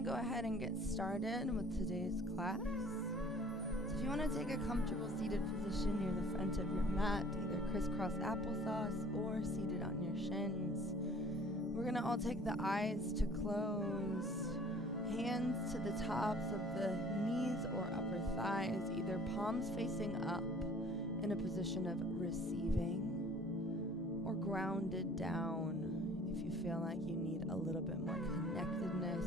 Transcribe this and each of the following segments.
going to go ahead and get started with today's class. So if you want to take a comfortable seated position near the front of your mat, either crisscross applesauce or seated on your shins, we're going to all take the eyes to close, hands to the tops of the knees or upper thighs, either palms facing up in a position of receiving or grounded down if you feel like you need a little bit more connectedness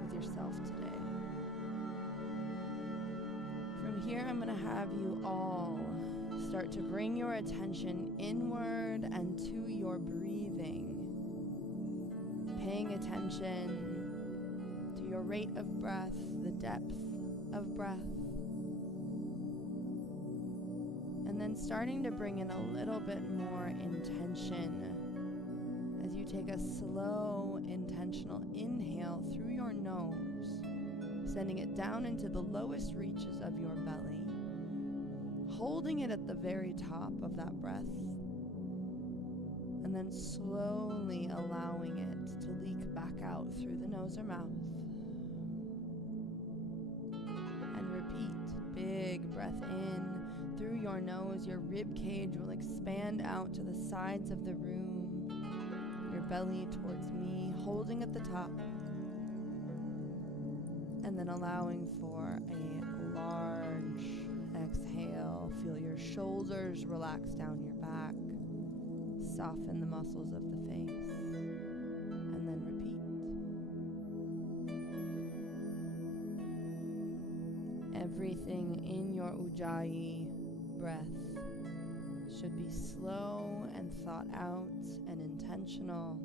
with yourself today. From here, I'm going to have you all start to bring your attention inward and to your breathing, paying attention to your rate of breath, the depth of breath, and then starting to bring in a little bit more intention as you take a slow, intentional inhale through your nose, sending it down into the lowest reaches of your belly, holding it at the very top of that breath, and then slowly allowing it to leak back out through the nose or mouth. And repeat. Big breath in through your nose. Your rib cage will expand out to the sides of the room, your belly towards me, holding at the top, and then allowing for a large exhale. Feel your shoulders relax down your back, soften the muscles of the face, and then repeat. Everything in your Ujjayi breath should be slow and thought out and intentional,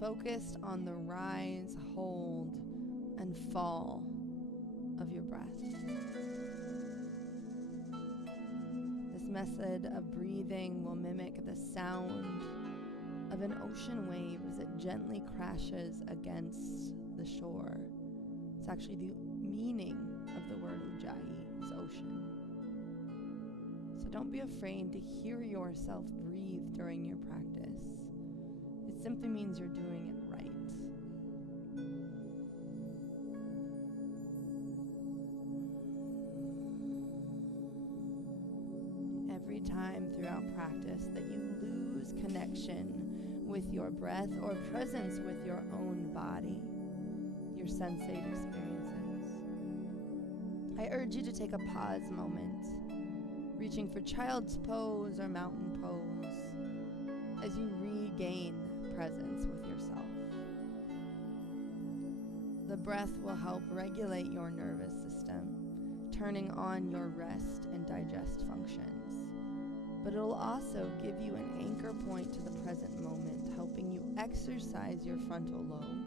focused on the rise, hold, and fall of your breath. This method of breathing will mimic the sound of an ocean wave as it gently crashes against the shore. It's actually the meaning of the word Ujjayi is ocean. So don't be afraid to hear yourself breathe during your practice. It simply means you're doing it right. Every time throughout practice that you lose connection with your breath or presence with your own body, your sensate experiences, I urge you to take a pause moment, reaching for child's pose or mountain pose as you regain presence with yourself. The breath will help regulate your nervous system, turning on your rest and digest functions. But it'll also give you an anchor point to the present moment, helping you exercise your frontal lobe.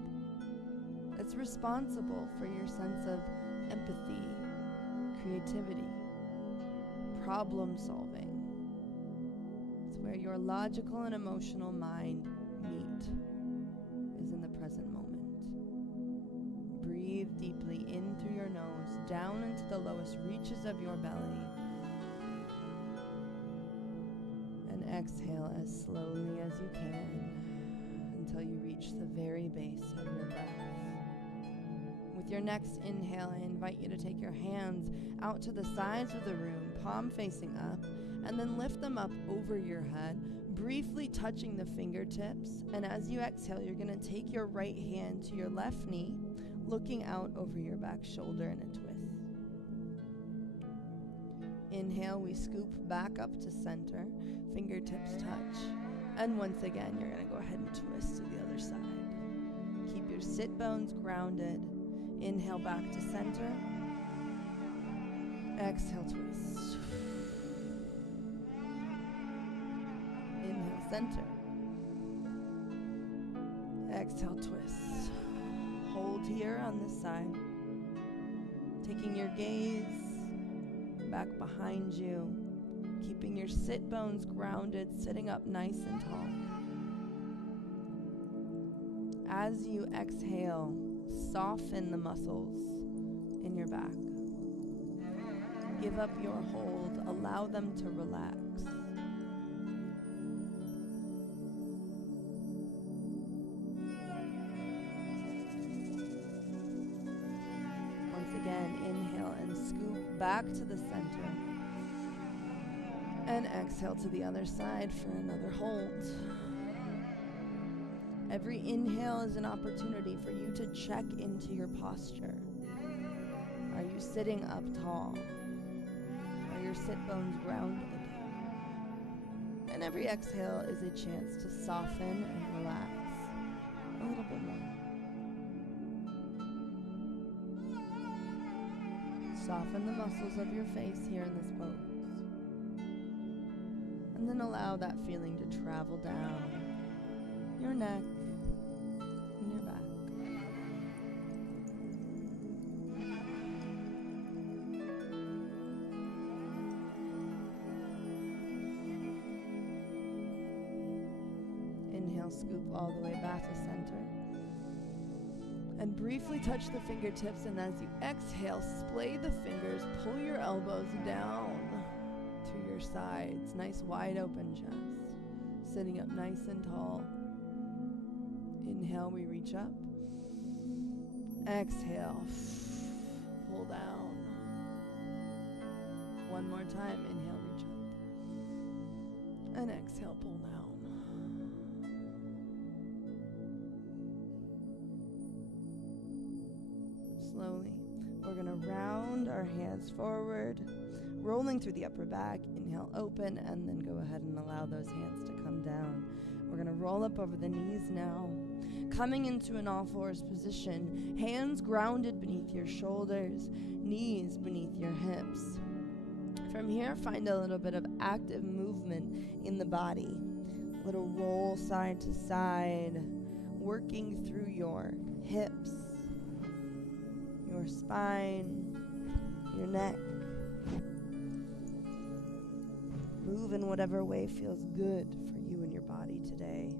It's responsible for your sense of empathy, creativity, problem solving. It's where your logical and emotional mind meet, is in the present moment. Breathe deeply in through your nose, down into the lowest reaches of your belly, and exhale as slowly as you can until you reach the very base of your breath. With your next inhale, I invite you to take your hands out to the sides of the room, palm facing up, and then lift them up over your head, briefly touching the fingertips. And as you exhale, you're going to take your right hand to your left knee, looking out over your back shoulder in a twist. Inhale, we scoop back up to center, fingertips touch. And once again, you're going to go ahead and twist to the other side. Keep your sit bones grounded. Inhale back to center. Exhale, twist. Inhale, center. Exhale, twist. Hold here on this side. Taking your gaze back behind you. Keeping your sit bones grounded, sitting up nice and tall. As you exhale, soften the muscles in your back. Give up your hold. Allow them to relax. back to the center. And exhale to the other side for another hold. Every inhale is an opportunity for you to check into your posture. Are you sitting up tall? Are your sit bones grounded? And every exhale is a chance to soften and relax a little bit more. Soften the muscles of your face here in this pose. And then allow that feeling to travel down your neck and your back. Inhale, scoop all the way back to center. And briefly touch the fingertips, and as you exhale, splay the fingers, pull your elbows down to your sides. Nice wide open chest. Sitting up nice and tall. Inhale, we reach up. Exhale, pull down. One more time, inhale, reach up. And exhale, pull down. Slowly, we're gonna round our hands forward, rolling through the upper back. Inhale, open, and then go ahead and allow those hands to come down. We're gonna roll up over the knees now, coming into an all fours position, hands grounded beneath your shoulders, knees beneath your hips. From here, find a little bit of active movement in the body. Little roll side to side, working through your hips, your spine, your neck. Move in whatever way feels good for you and your body today.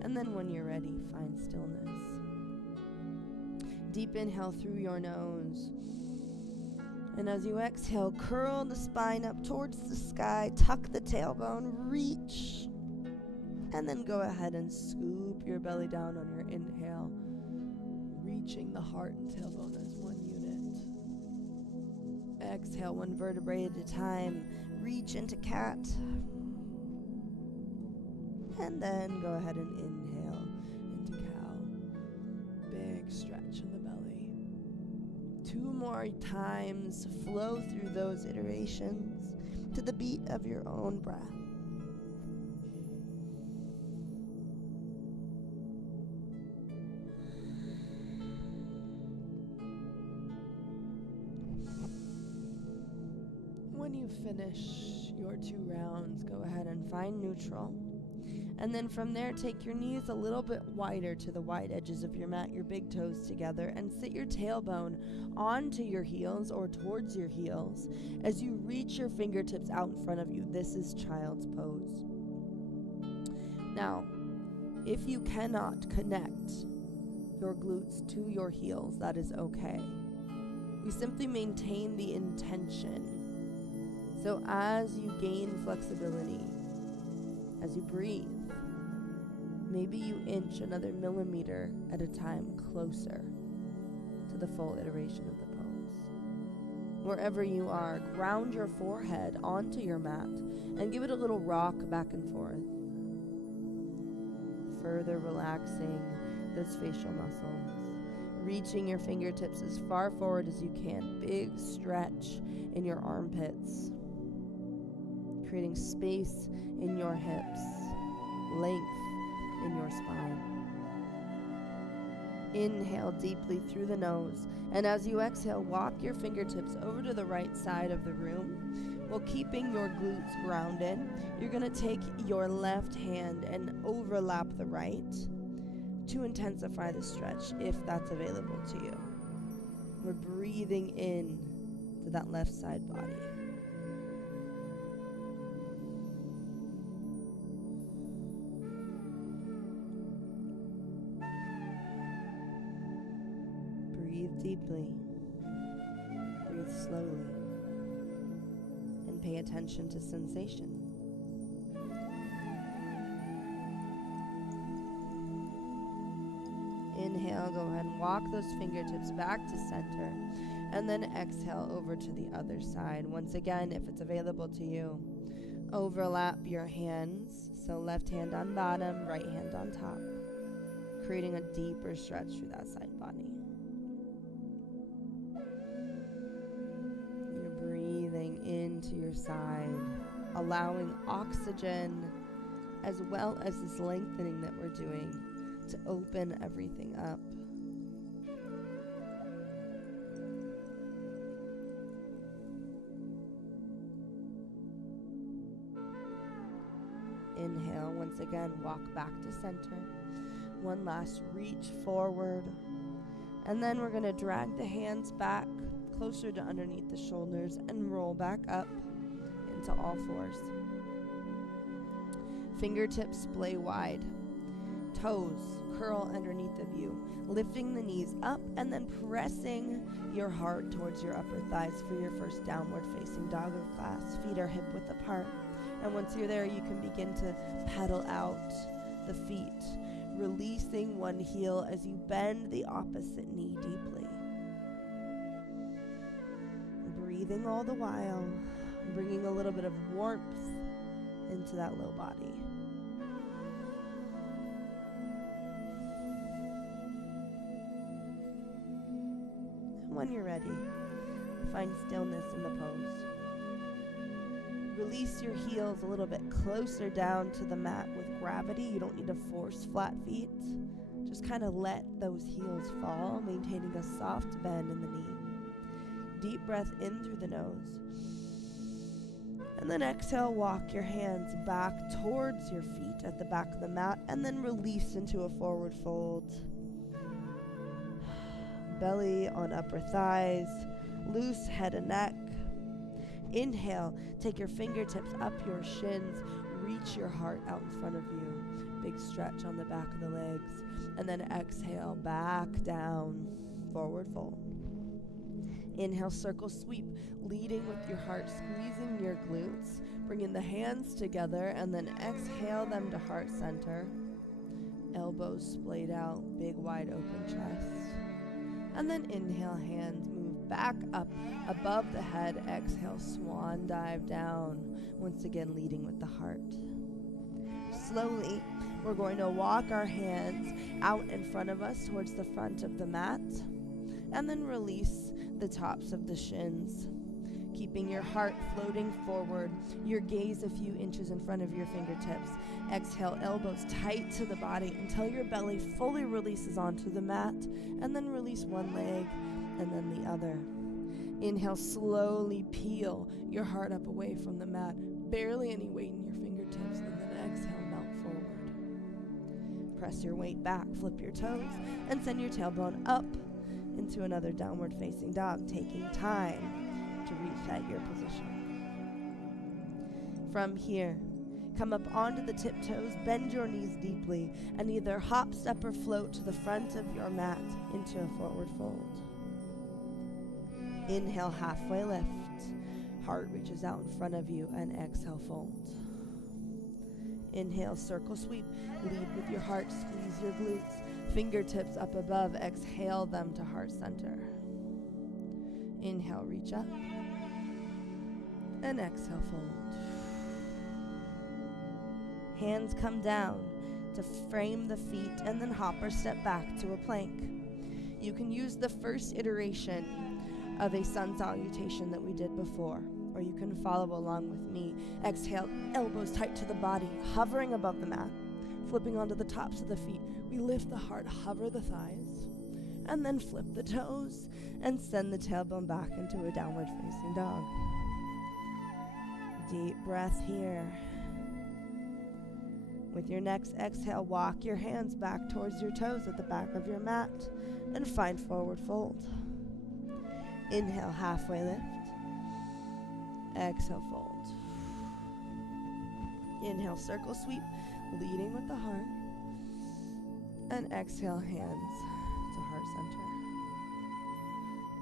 And then when you're ready, find stillness. Deep inhale through your nose. And as you exhale, curl the spine up towards the sky, tuck the tailbone, reach. And then go ahead and scoop your belly down on your inhale, reaching the heart and tailbone as one unit. Exhale, one vertebrae at a time. Reach into cat. And then go ahead and inhale into cow. Big stretch in the belly. 2 more times. Flow through those iterations to the beat of your own breath. When you finish your 2 rounds, go ahead and find neutral. And then from there, take your knees a little bit wider to the wide edges of your mat, your big toes together, and sit your tailbone onto your heels or towards your heels as you reach your fingertips out in front of you. This is child's pose. Now, if you cannot connect your glutes to your heels, that is okay. We simply maintain the intention. So as you gain flexibility, as you breathe, maybe you inch another millimeter at a time closer to the full iteration of the pose. Wherever you are, ground your forehead onto your mat and give it a little rock back and forth, further relaxing those facial muscles, reaching your fingertips as far forward as you can. Big stretch in your armpits, creating space in your hips, length in your spine. Inhale deeply through the nose, and as you exhale, walk your fingertips over to the right side of the room while keeping your glutes grounded. You're going to take your left hand and overlap the right to intensify the stretch if that's available to you. We're breathing in to that left side body. Breathe deeply, breathe slowly, and pay attention to sensation. Inhale, go ahead and walk those fingertips back to center. And then exhale over to the other side. Once again, if it's available to you, overlap your hands. So left hand on bottom, right hand on top, creating a deeper stretch through that side body. You're breathing into your side, allowing oxygen as well as this lengthening that we're doing to open everything up. Inhale, once again, walk back to center. One last reach forward. And then we're going to drag the hands back closer to underneath the shoulders and roll back up into all fours. Fingertips splay wide. Toes curl underneath of you, lifting the knees up and then pressing your heart towards your upper thighs for your first downward facing dog of class. Feet are hip width apart. And once you're there, you can begin to pedal out the feet, releasing one heel as you bend the opposite knee deeply. Breathing all the while, bringing a little bit of warmth into that low body. And when you're ready, find stillness in the pose. Release your heels a little bit closer down to the mat with gravity. You don't need to force flat feet. Just kind of let those heels fall, maintaining a soft bend in the knee. Deep breath in through the nose. And then exhale, walk your hands back towards your feet at the back of the mat, and then release into a forward fold. Belly on upper thighs, loose head and neck. Inhale, take your fingertips up your shins, reach your heart out in front of you. Big stretch on the back of the legs. And then exhale, back down, forward fold. Inhale, circle sweep, leading with your heart, squeezing your glutes, bringing the hands together, and then exhale them to heart center. Elbows splayed out, big wide open chest. And then inhale, hands move back up above the head. Exhale, swan dive down, once again leading with the heart. Slowly, we're going to walk our hands out in front of us towards the front of the mat, and then release the tops of the shins, keeping your heart floating forward, your gaze a few inches in front of your fingertips. Exhale, elbows tight to the body until your belly fully releases onto the mat, and then release one leg and then the other. Inhale, slowly peel your heart up away from the mat, barely any weight in your fingertips, and then exhale, melt forward. Press your weight back, flip your toes, and send your tailbone up into another downward facing dog, taking time to reset your position. From here, come up onto the tiptoes, bend your knees deeply, and either hop, step, or float to the front of your mat into a forward fold. Inhale, halfway lift. Heart reaches out in front of you, and exhale, fold. Inhale, circle sweep. Lead with your heart, squeeze your glutes. Fingertips up above, exhale them to heart center. Inhale, reach up. And exhale, fold. Hands come down to frame the feet, and then hop or step back to a plank. You can use the first iteration of a sun salutation that we did before, or you can follow along with me. Exhale, elbows tight to the body, hovering above the mat, flipping onto the tops of the feet. We lift the heart, hover the thighs, and then flip the toes and send the tailbone back into a downward facing dog. Deep breath here. With your next exhale, walk your hands back towards your toes at the back of your mat and find forward fold. Inhale, halfway lift. Exhale, fold. Inhale, circle sweep, leading with the heart. And exhale, hands to heart center.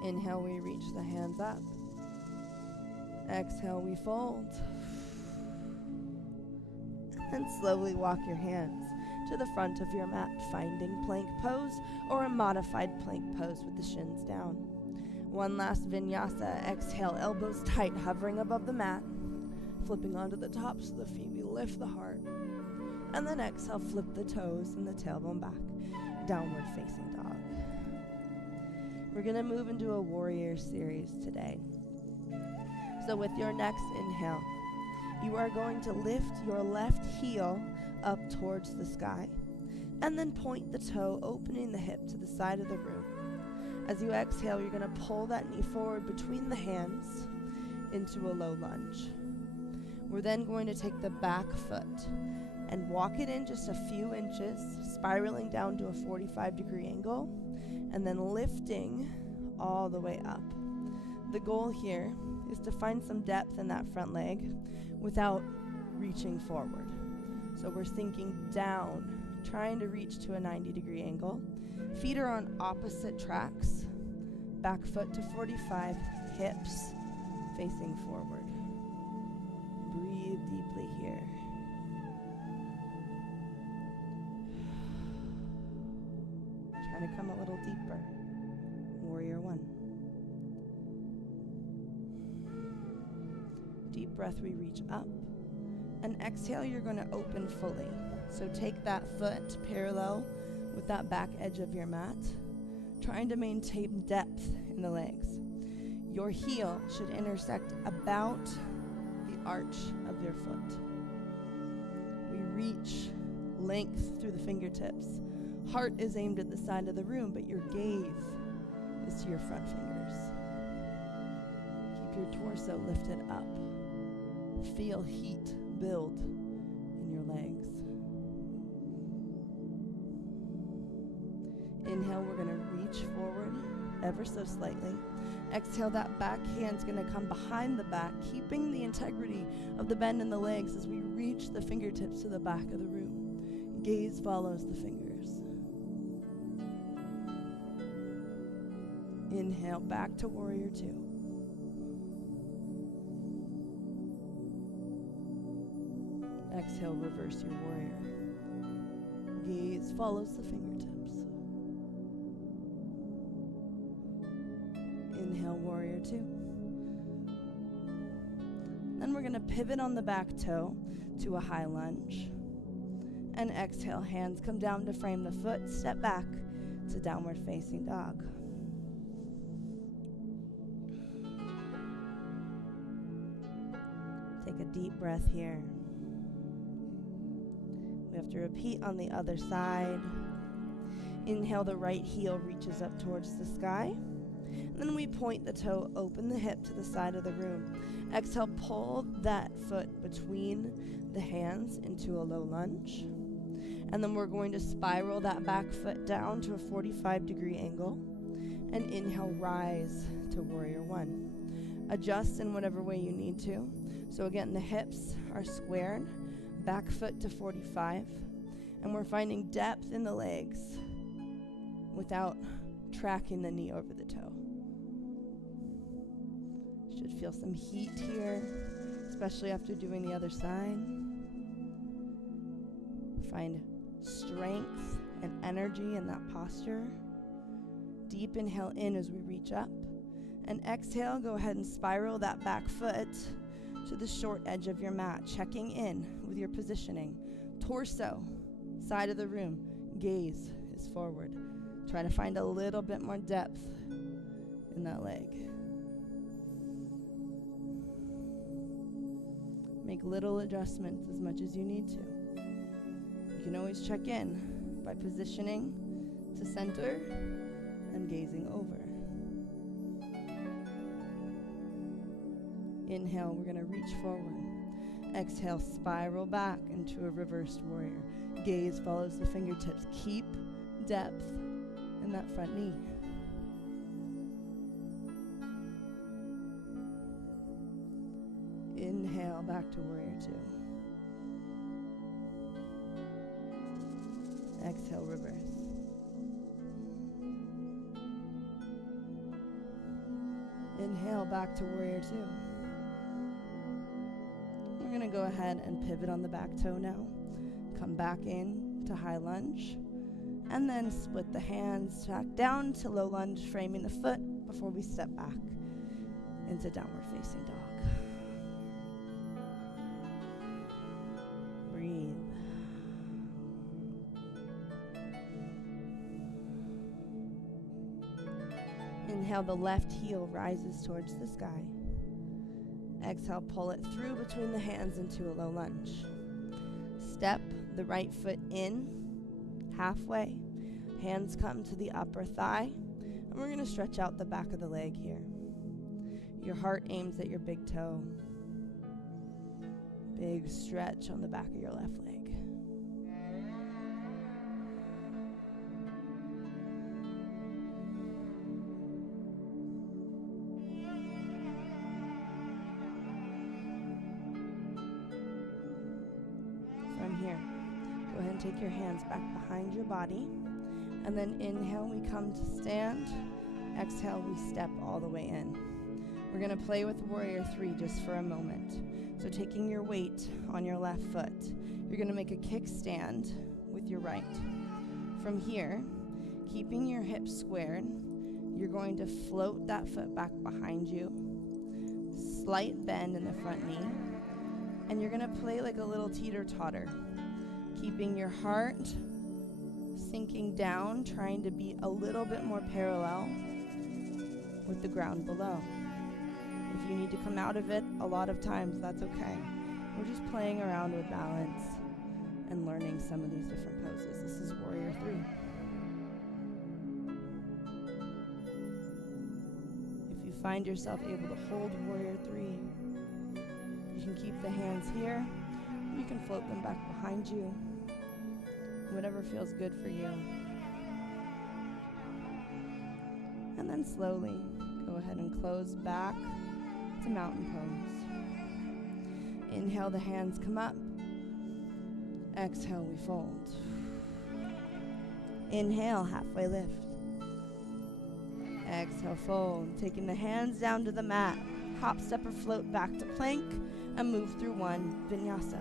Inhale, we reach the hands up. Exhale, we fold. And slowly walk your hands to the front of your mat, finding plank pose or a modified plank pose with the shins down. One last Vinyasa. Exhale, elbows tight, hovering above the mat. Flipping onto the tops of the feet, we lift the heart. And then exhale, flip the toes and the tailbone back. Downward facing dog. We're gonna move into a warrior series today. So with your next inhale, you are going to lift your left heel up towards the sky and then point the toe, opening the hip to the side of the room. As you exhale, you're gonna pull that knee forward between the hands into a low lunge. We're then going to take the back foot and walk it in just a few inches, spiraling down to a 45-degree angle, and then lifting all the way up. The goal here is to find some depth in that front leg without reaching forward. So we're sinking down, trying to reach to a 90-degree angle. Feet are on opposite tracks. Back foot to 45, hips facing forward. Breathe deeply here. Try to come a little deeper. Warrior one. Deep breath, we reach up. And exhale, you're going to open fully. So take that foot parallel with that back edge of your mat, trying to maintain depth in the legs. Your heel should intersect about the arch of your foot. We reach length through the fingertips. Heart is aimed at the side of the room, but your gaze is to your front fingers. Keep your torso lifted up. Feel heat build in your legs. Inhale, we're going to reach forward ever so slightly. Exhale, that back hand's going to come behind the back, keeping the integrity of the bend in the legs as we reach the fingertips to the back of the room. Gaze follows the fingers. Inhale, back to warrior two. Exhale, reverse your warrior. Gaze follows the fingertips. Inhale, warrior two. Then we're going to pivot on the back toe to a high lunge. And exhale, hands come down to frame the foot, step back to downward facing dog. Take a deep breath here. We have to repeat on the other side. Inhale, the right heel reaches up towards the sky. And then we point the toe, open the hip to the side of the room. Exhale, pull that foot between the hands into a low lunge. And then we're going to spiral that back foot down to a 45-degree angle. And inhale, rise to warrior one. Adjust in whatever way you need to. So again, the hips are squared, back foot to 45. And we're finding depth in the legs without tracking the knee over the toe. Should feel some heat here, especially after doing the other side. Find strength and energy in that posture. Deep inhale in as we reach up. And exhale, go ahead and spiral that back foot to the short edge of your mat, checking in with your positioning. Torso, side of the room, gaze is forward. Try to find a little bit more depth in that leg. Make little adjustments as much as you need to. You can always check in by positioning to center and gazing over. Inhale, we're going to reach forward. Exhale, spiral back into a reversed warrior. Gaze follows the fingertips. Keep depth in that front knee. Inhale, back to warrior two. Exhale, reverse. Inhale, back to warrior two. We're going to go ahead and pivot on the back toe now. Come back in to high lunge. And then split the hands back down to low lunge, framing the foot. before we step back into downward facing dog. Breathe. Inhale, the left heel rises towards the sky. Exhale, pull it through between the hands into a low lunge. Step the right foot in, halfway. Hands come to the upper thigh, and we're going to stretch out the back of the leg here. Your heart aims at your big toe. Big stretch on the back of your left leg. Go ahead and take your hands back behind your body. And then inhale, we come to stand. Exhale, we step all the way in. We're going to play with Warrior 3 just for a moment. So taking your weight on your left foot, you're going to make a kickstand with your right. From here, keeping your hips squared, you're going to float that foot back behind you. Slight bend in the front knee. And you're going to play like a little teeter-totter. Keeping your heart sinking down, trying to be a little bit more parallel with the ground below. If you need to come out of it a lot of times, that's okay. We're just playing around with balance and learning some of these different poses. This is Warrior 3. If you find yourself able to hold Warrior 3, you can keep the hands here. You can float them back behind you. Whatever feels good for you. And then slowly go ahead and close back to mountain pose. Inhale, the hands come up. Exhale, we fold. Inhale, halfway lift. Exhale, fold. Taking the hands down to the mat. Hop, step, or float back to plank and move through one Vinyasa.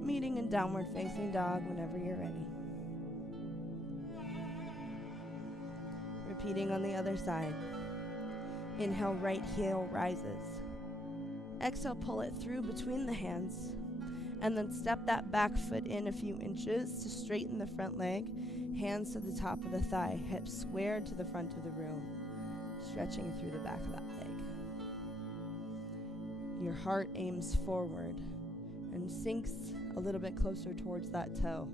Meeting in downward facing dog whenever you're ready. Repeating on the other side. Inhale, right heel rises. Exhale, pull it through between the hands. And then step that back foot in a few inches to straighten the front leg. Hands to the top of the thigh, hips squared to the front of the room. Stretching through the back of that leg. Your heart aims forward and sinks a little bit closer towards that toe.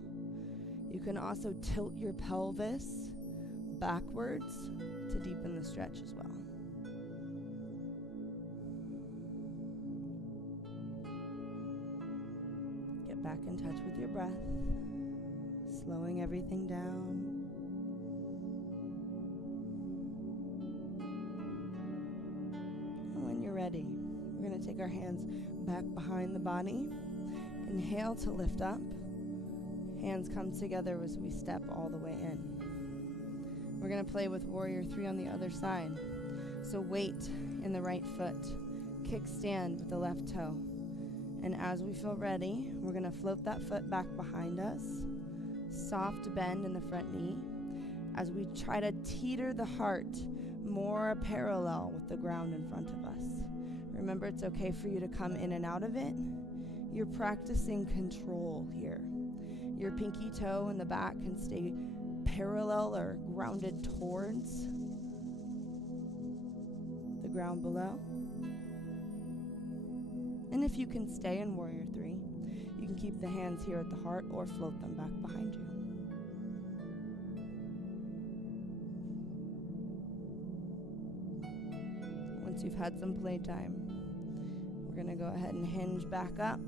You can also tilt your pelvis backwards to deepen the stretch as well. Get back in touch with your breath, slowing everything down. And when you're ready, we're going to take our hands back behind the body. Inhale to lift up. Hands come together as we step all the way in. We're going to play with Warrior 3 on the other side. So weight in the right foot. Kickstand with the left toe. And as we feel ready, we're going to float that foot back behind us. Soft bend in the front knee. As we try to teeter the heart more parallel with the ground in front of us. Remember, it's okay for you to come in and out of it. You're practicing control here. Your pinky toe in the back can stay parallel or grounded towards the ground below. And if you can stay in Warrior 3, you can keep the hands here at the heart or float them back behind you. Once you've had some playtime, we're going to go ahead and hinge back up.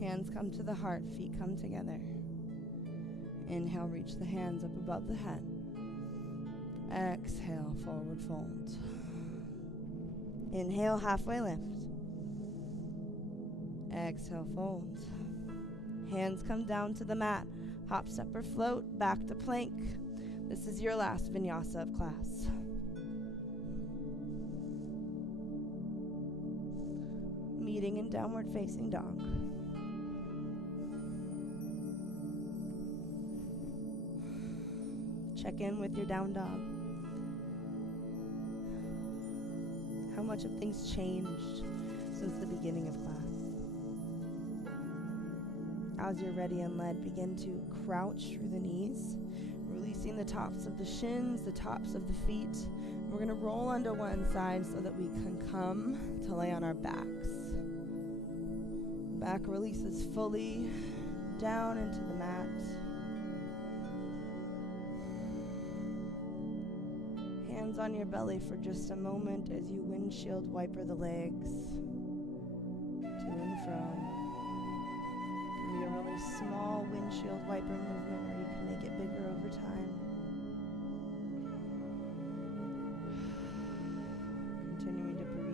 Hands come to the heart, feet come together. Inhale, reach the hands up above the head. Exhale, forward fold. Inhale, halfway lift. Exhale, fold. Hands come down to the mat. Hop, step, or float, back to plank. This is your last Vinyasa of class. Meeting in downward facing dog. Check in with your down dog. How much have things changed since the beginning of class? As you're ready and led, begin to crouch through the knees, releasing the tops of the shins, the tops of the feet. We're going to roll onto one side so that we can come to lay on our backs. Back releases fully down into the mat. Hands on your belly for just a moment as you windshield wiper the legs to and fro. It can be a really small windshield wiper movement, or you can make it bigger over time. Continuing to breathe.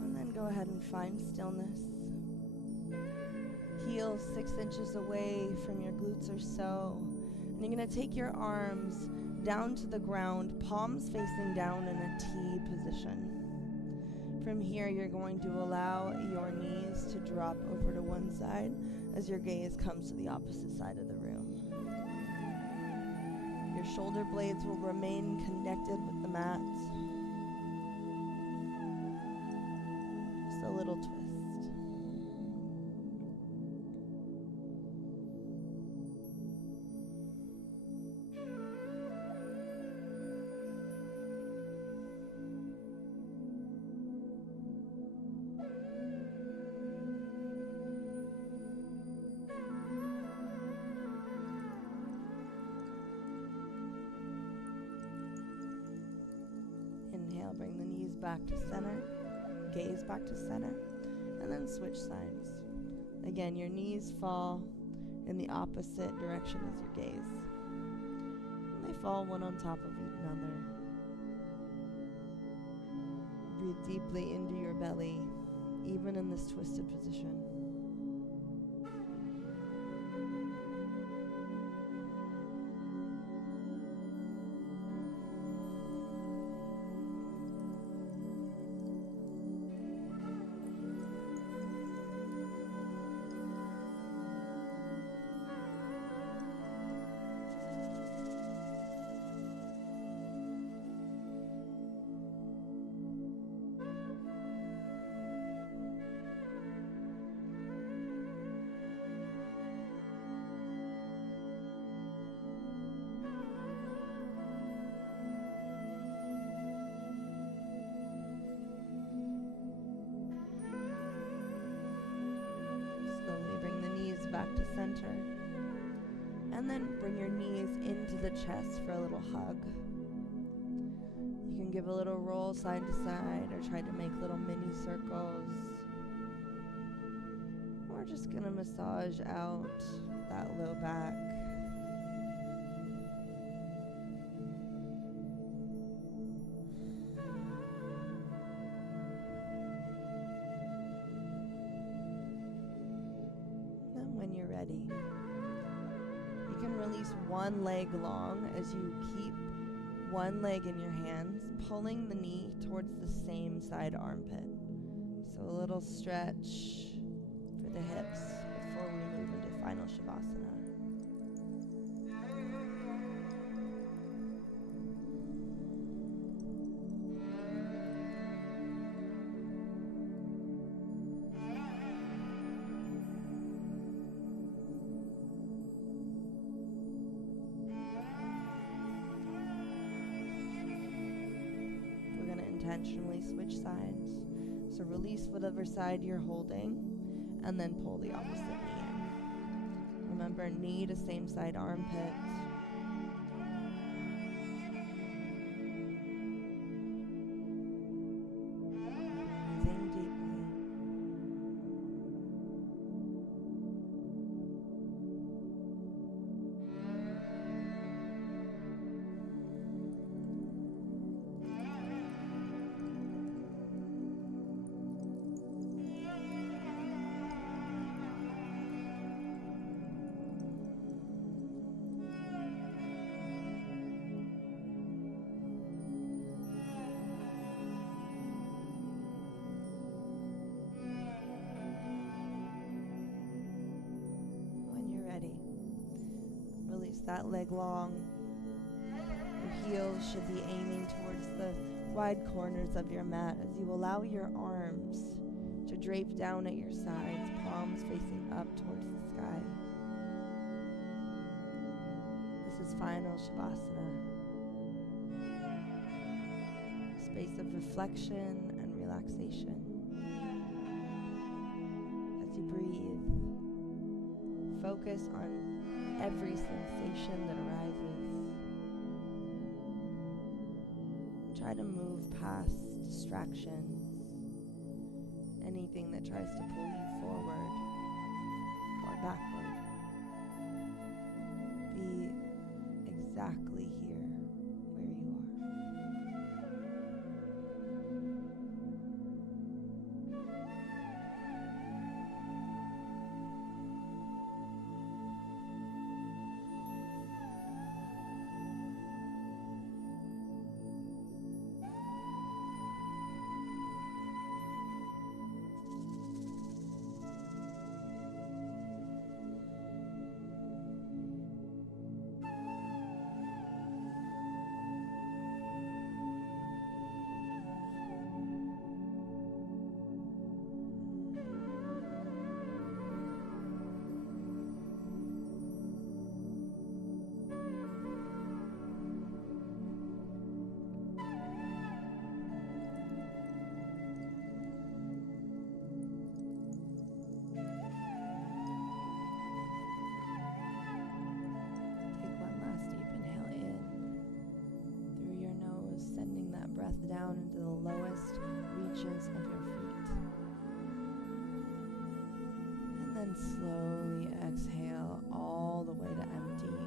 And then go ahead and find stillness. Heels 6 inches away from your glutes or so. And you're going to take your arms down to the ground, palms facing down in a T position. From here, you're going to allow your knees to drop over to one side as your gaze comes to the opposite side of the room. Your shoulder blades will remain connected with the mat. Just a little twist. Inhale, bring the knees back to center, gaze back to center, and then switch sides. Again, your knees fall in the opposite direction as your gaze. And they fall one on top of another. Breathe deeply into your belly, even in this twisted position. Back to center, and then bring your knees into the chest for a little hug. You can give a little roll side to side, or try to make little mini circles. We're just gonna massage out that low back. When you're ready, you can release one leg long as you keep one leg in your hands, pulling the knee towards the same side armpit. So a little stretch for the hips before we move into final Shavasana. Intentionally switch sides. So release whatever side you're holding and then pull the opposite knee in. Remember, knee to same side armpit. Breathing deeply. that leg long. Your heels should be aiming towards the wide corners of your mat as you allow your arms to drape down at your sides, palms facing up towards the sky. This is final Shavasana. Space of reflection and relaxation. As you breathe, focus on every sensation that arises. Try to move past distractions, anything that tries to pull you forward or backward. Be exactly here where you are. Down into the lowest reaches of your feet. And then slowly exhale all the way to empty.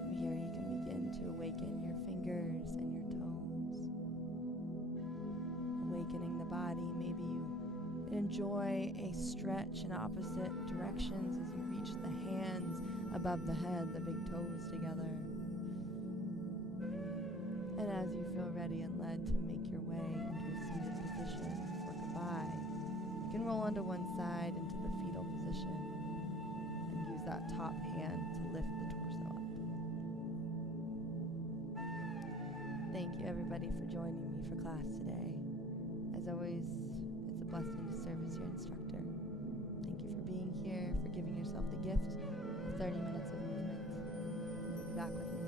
From here you can begin to awaken your fingers and your toes. Awakening the body. Maybe you enjoy a stretch in opposite directions as you reach the hands above the head, the big toes together. And as you feel ready and led to make your way into a seated position for goodbye, you can roll onto one side into the fetal position and use that top hand to lift the torso up. Thank you everybody for joining me for class today. As always, it's a blessing to serve as your instructor. Thank you for being here, for giving yourself the gift of 30 minutes of movement. We'll be back with more